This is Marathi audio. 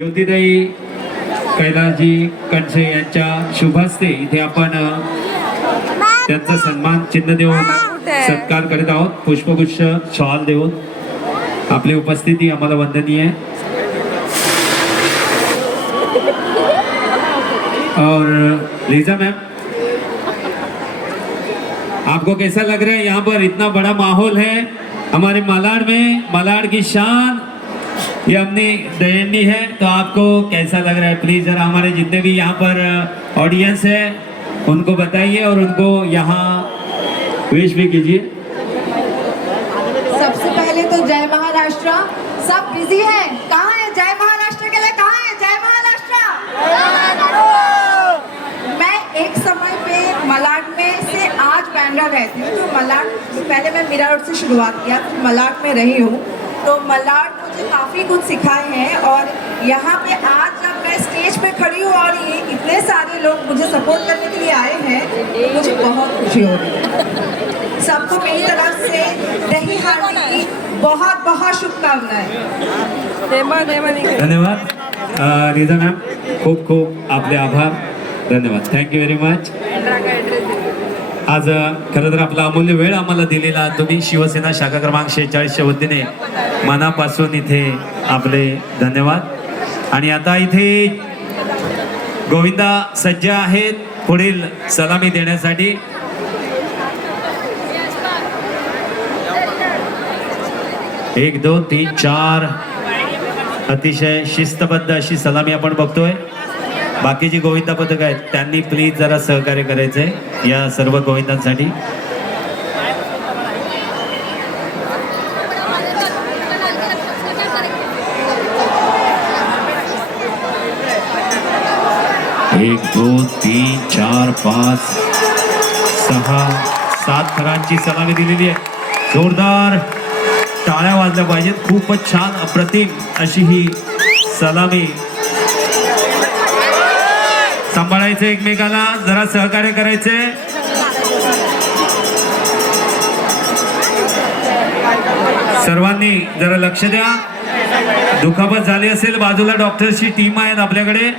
ज्योतिताई कैलासजी कणसे यांच्या शुभ हस्ते इथे आपण त्यांचा सन्मान चिन्ह देऊन सत्कार करीत आहोत. पुष्पगुच्छ शॉल देऊन. आपली उपस्थिती आम्हाला वंदनीय. और लीजा मैम आपको कैसा लग रहा है? यहाँ पर इतना बड़ा माहौल है हमारे मलाड में मलाड की शान। ये अपनी दयनी है तो आपको कैसा लग रहा है? प्लीज़ जरा हमारे जितने भी यहाँ पर ऑडियंस है, उनको बताइए और उनको यहाँ विश भी कीजिए। सबसे पहले तो जय महाराष्ट्र। सब बिज़ी है। कहाँ है? जय महाराष्ट्र के लिए कहाँ है? जय महाराष्ट्र। मैं एक समय पे मलाड में से आज बैंड्रा रहती हूँ। तो मलाड, पहले मैं मीरा रोड से शुरुआत किया, फिर मलाड में रही हूँ। तो मलाड मुझे काफ़ी कुछ सिखाए हैं और यहाँ पे आज जब मैं स्टेज पे खड़ी हूँ और ये इतने सारे लोग मुझे सपोर्ट करने के लिए आए हैं मुझे बहुत खुशी हो रही है। सबको मेरी तरफ से दही हांडी की बहुत बहुत शुभकामनाएं। धन्यवाद। रीजा मॅम खूप खूप आपले आभार। धन्यवाद। थँक्यू व्हेरी मच आज खरं तर आपला अमूल्य वेळ आम्हाला दिलेला. तुम्ही शिवसेना शाखा क्रमांक शेहेचाळीसच्या वतीने मनापासून इथे आपले धन्यवाद. आणि आता इथे गोविंदा सज्ज आहेत पुढील सलामी देण्यासाठी. एक दोन तीन चार. अतिशय शिस्तबद्ध अशी सलामी आपण बघतोय. बाकीची गोविंदा पथक आहेत त्यांनी प्लीज जरा सहकार्य करायचंय या सर्व गोविंदांसाठी. एक दोन तीन चार पाच सहा सात थरांची सलामी दिलेली आहे. जोरदार टाळ्या वाजल्या पाहिजेत. खूपच छान अप्रतिम अशी ही सलामी. सांभाळायचं एकमेकाला जरा सहकार्य करायचे. सर्वांनी जरा लक्ष द्या. दुखापत झाली असेल बाजूला डॉक्टरची टीम आहेत आपल्याकडे.